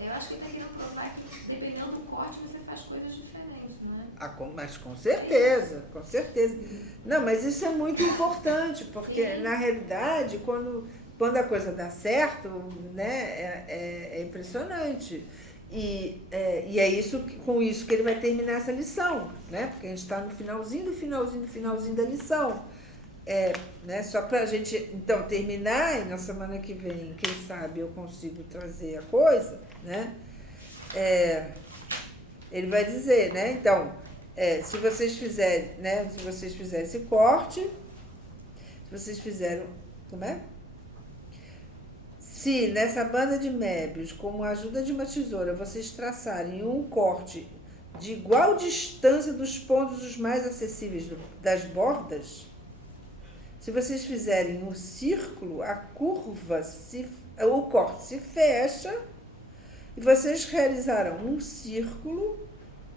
Eu acho que ele está querendo provar que, dependendo do corte, você faz coisas diferentes, não é? Mas com certeza, com certeza. Não, mas isso é muito importante, porque na realidade, quando a coisa dá certo, né, é impressionante. E é isso, com isso que ele vai terminar essa lição, né? Porque a gente está no finalzinho da lição. Né, só para a gente, então, terminar, e na semana que vem, quem sabe eu consigo trazer a coisa, né? Ele vai dizer, né? Então, se vocês fizerem, né? Se vocês fizerem esse corte, se vocês fizeram, como é? Se nessa banda de Möbius, com a ajuda de uma tesoura, vocês traçarem um corte de igual distância dos pontos os mais acessíveis das bordas, se vocês fizerem um círculo, a curva, o corte se fecha e vocês realizarão um círculo,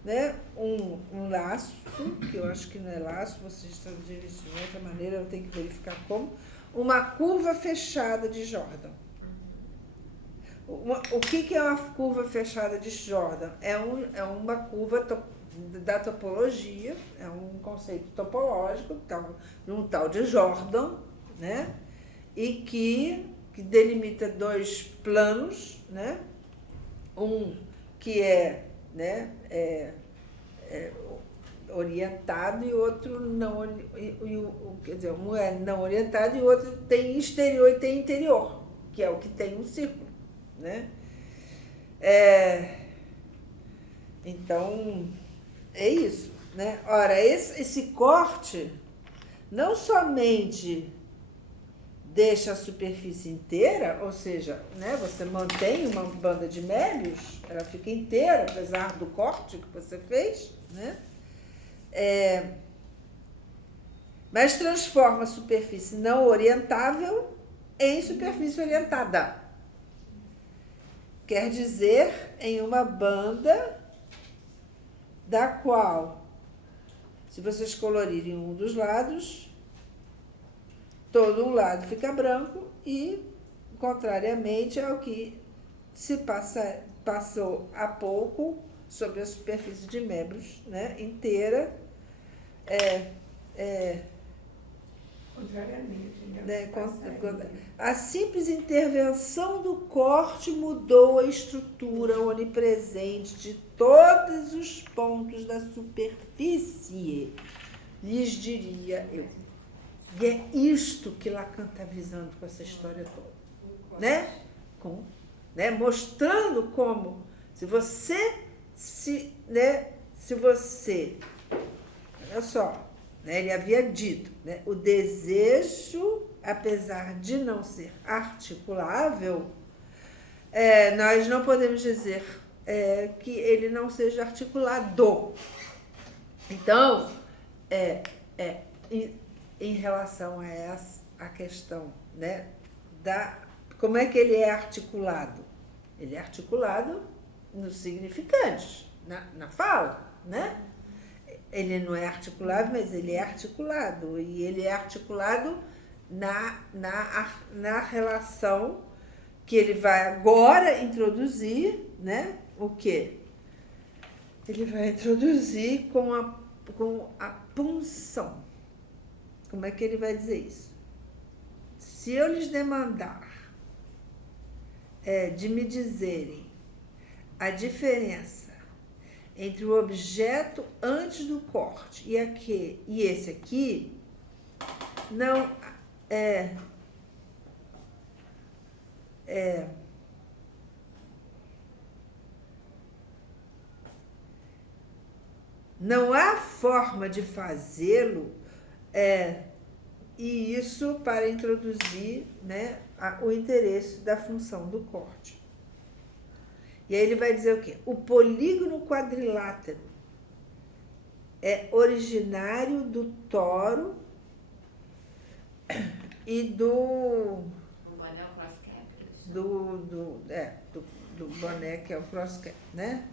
né? Um laço, que eu acho que não é laço, vocês traduziram isso de outra maneira, eu tenho que verificar como, uma curva fechada de Jordan. O que é uma curva fechada de Jordan? É uma curva da topologia, é um conceito topológico, um tal de Jordan, né? E que delimita dois planos, né? Um que né, orientado e outro não, quer dizer, um é não orientado e o outro tem exterior e tem interior, que é o que tem um círculo, né? Então, é isso, né? Ora, esse corte não somente deixa a superfície inteira, ou seja, né, você mantém uma banda de Möbius, ela fica inteira, apesar do corte que você fez, né? Mas transforma a superfície não orientável em superfície orientada. Quer dizer, em uma banda da qual, se vocês colorirem um dos lados, todo um lado fica branco e, contrariamente ao que se passou há pouco sobre a superfície de Möbius, né, inteira, Contrariamente. Né? A simples intervenção do corte mudou a estrutura onipresente de todos os pontos da superfície, lhes diria eu. E é isto que Lacan está visando com essa história toda, né? Mostrando como, se você, olha só, né, ele havia dito, né, o desejo, apesar de não ser articulável, nós não podemos dizer que ele não seja articulado. Então, em relação a questão, né, como é que ele é articulado? Ele é articulado nos significantes, na fala, né? Ele não é articulável, mas ele é articulado. E ele é articulado na relação que ele vai agora introduzir, né? O quê? Ele vai introduzir com a punção. Como é que ele vai dizer isso? Se eu lhes demandar de me dizerem a diferença entre o objeto antes do corte e esse aqui, não não há forma de fazê-lo, e isso para introduzir, né, o interesse da função do corte. E aí ele vai dizer o quê? O polígono quadrilátero é originário do toro e do boné que é o cross-cap, né?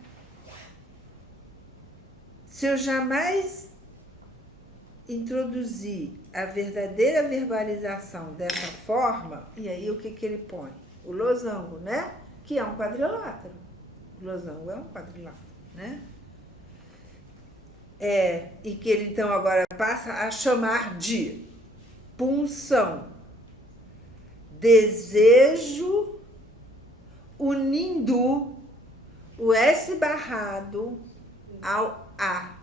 Se eu jamais introduzir a verdadeira verbalização dessa forma, e aí o que ele põe? O losango, né? Que é um quadrilátero. O losango é um quadrilátero, né? E que ele, então, agora passa a chamar de punção, desejo, unindo o S barrado ao A,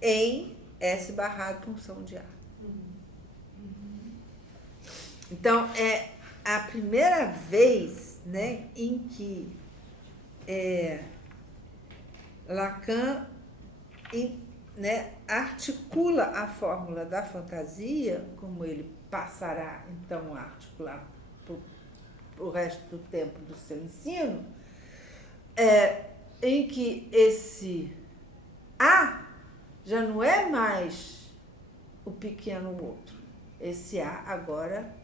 em S barrado, punção de A. Então, é a primeira vez, né, em que Lacan articula a fórmula da fantasia, como ele passará, então, a articular o resto do tempo do seu ensino, em que esse A já não é mais o pequeno outro. Esse A agora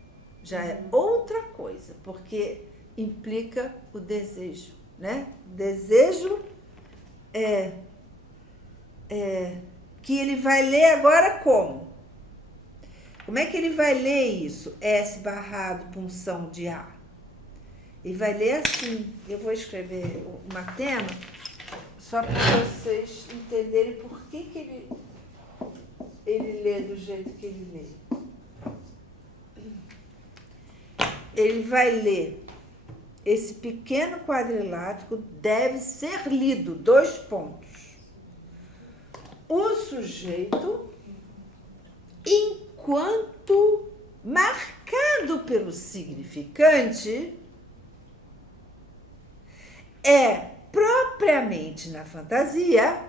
já é outra coisa, porque implica o desejo, né? Desejo que ele vai ler agora como? Como é que ele vai ler isso? S barrado, punção de A. Ele vai ler assim. Eu vou escrever uma tema só para vocês entenderem por que ele lê do jeito que ele lê. Ele vai ler esse pequeno quadrilátero, deve ser lido, 2 pontos. O sujeito, enquanto marcado pelo significante, é propriamente na fantasia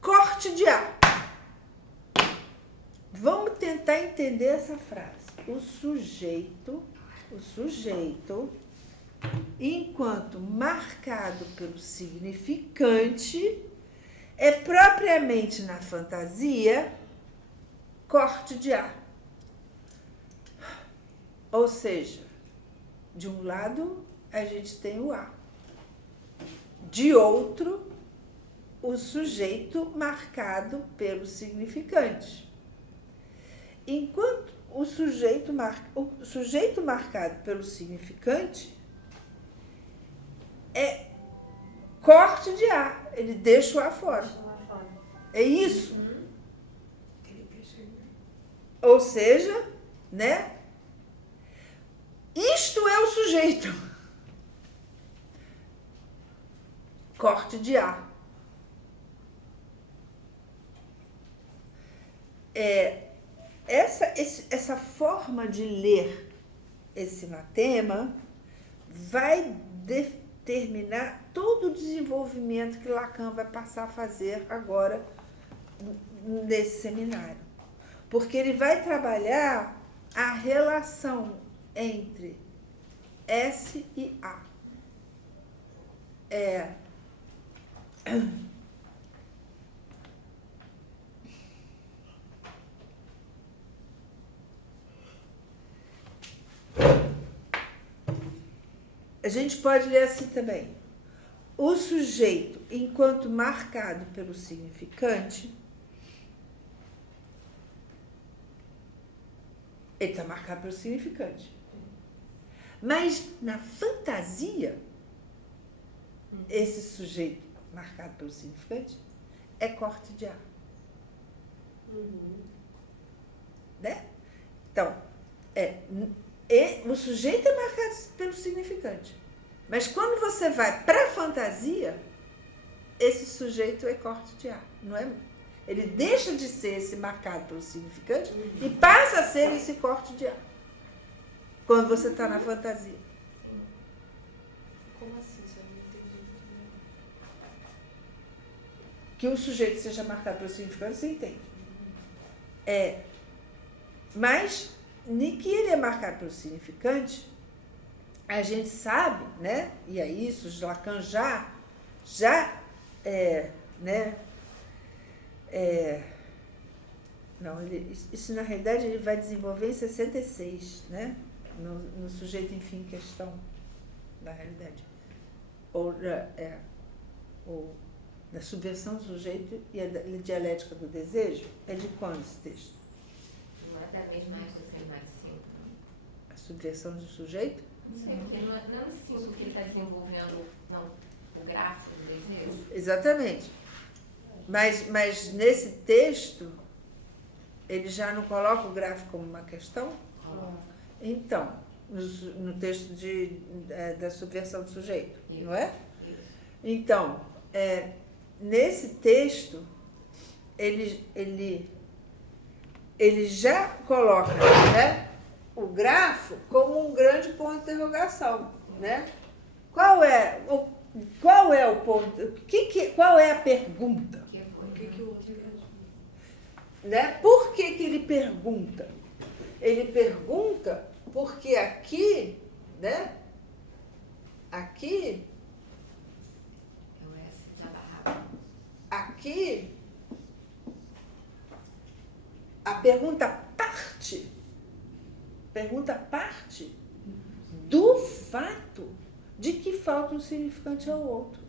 corte de A. Vamos tentar entender essa frase. O sujeito, enquanto marcado pelo significante, é propriamente na fantasia corte de A. Ou seja, de um lado a gente tem o A, de outro o sujeito marcado pelo significante. Enquanto o sujeito marcado pelo significante é corte de A, ele deixa o A fora. É isso. Ou seja, né? Isto é o sujeito. Corte de A. Essa forma de ler esse anatema vai determinar todo o desenvolvimento que Lacan vai passar a fazer agora nesse seminário. Porque ele vai trabalhar a relação entre S e A. A gente pode ler assim também. O sujeito, enquanto marcado pelo significante, ele está marcado pelo significante. Mas na fantasia, esse sujeito marcado pelo significante é corte de A. Né? Então, o sujeito é marcado pelo significante. Mas quando você vai para a fantasia, esse sujeito é corte de A. Não é? Ele deixa de ser esse marcado pelo significante e passa a ser esse corte de A. Quando você está na fantasia. Como assim? Isso eu não entendi. Que o sujeito seja marcado pelo significante, você entende. Mas, nem que ele é marcado pelo significante, a gente sabe, né? E é isso, Lacan isso na realidade ele vai desenvolver em 66, né? No sujeito, enfim, questão, na realidade. Ou da subversão do sujeito e a dialética do desejo. É de quando esse texto? Não é da mesma época do seminário 5. A subversão do sujeito? Não sei, porque não é no 5 que ele está desenvolvendo o grafo do desejo. Exatamente. Mas nesse texto, ele já não coloca o gráfico como uma questão? Então, no texto da subversão do sujeito, isso, não é? Isso. Então, nesse texto, ele já coloca, né, o grafo como um grande ponto de interrogação, né? Qual é o ponto? Qual é a pergunta? O que o outro quer? Né? Por que ele pergunta? Ele pergunta porque aqui, né? Aqui, a pergunta parte do fato de que falta um significante ao outro.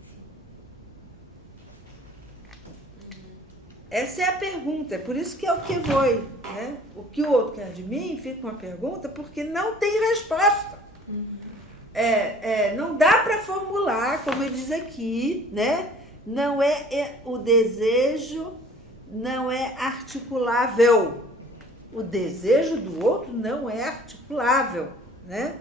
Essa é a pergunta, é por isso que é o que foi, né? O que o outro quer de mim fica uma pergunta porque não tem resposta. Não dá para formular, como ele diz aqui, né? Não o desejo não é articulável. O desejo do outro não é articulável, né?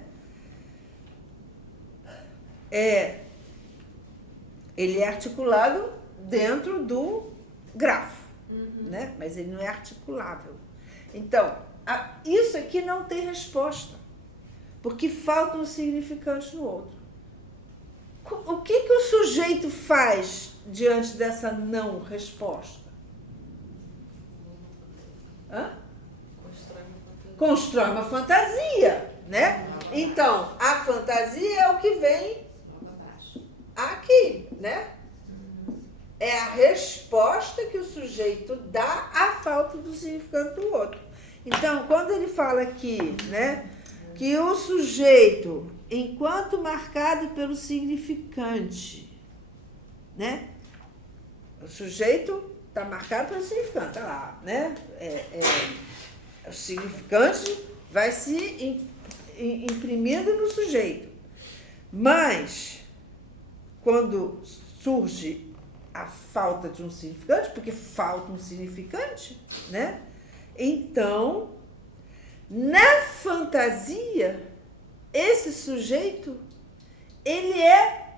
Ele é articulado dentro do grafo, né? Mas ele não é articulável. Então, isso aqui não tem resposta, porque falta um significante no outro. O que o sujeito faz diante dessa não resposta? Constrói uma fantasia, né? Então, a fantasia é o que vem aqui, né? É a resposta que o sujeito dá à falta do significante do outro. Então, quando ele fala aqui, né, que o sujeito, enquanto marcado pelo significante, né? O sujeito está marcado pelo significante, tá lá, né? O significante vai se imprimindo no sujeito. Mas, quando surge a falta de um significante, porque falta um significante, né? Então, Na fantasia, esse sujeito, ele é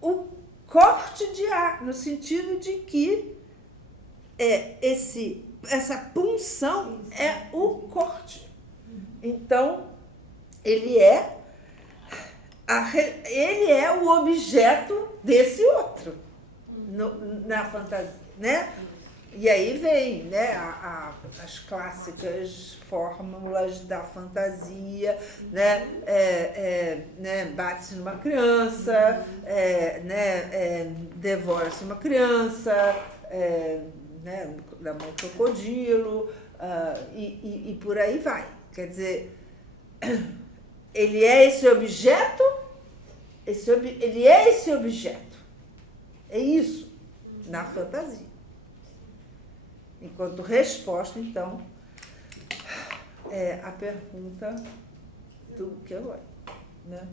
o corte de ar, no sentido de que essa punção é o corte. Então, ele é o objeto desse outro na fantasia, né? E aí vem, né, as clássicas fórmulas da fantasia, né, bate-se numa criança, devora-se uma criança, né, da mão crocodilo, e por aí vai. Quer dizer, ele é esse objeto, ele é esse objeto. É isso, na fantasia. Enquanto resposta, então, a pergunta do que eu né?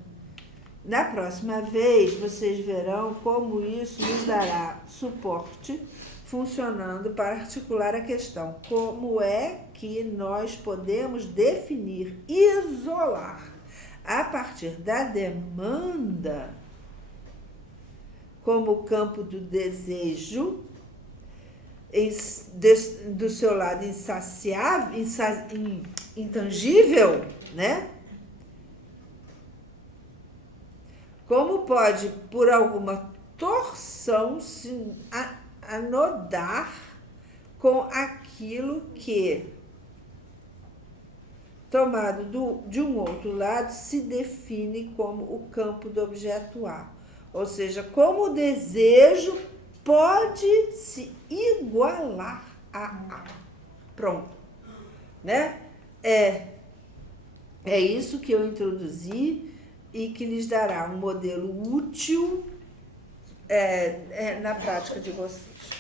Na próxima vez, vocês verão como isso nos dará suporte funcionando para articular a questão. Como é que nós podemos definir, isolar, a partir da demanda, como campo do desejo, do seu lado insaciável, intangível, né? Como pode, por alguma torção, se anodar com aquilo que, tomado de um outro lado, se define como o campo do objeto A. Ou seja, como o desejo pode se igualar a A. Pronto. Né? É isso que eu introduzi e que lhes dará um modelo útil na prática de vocês.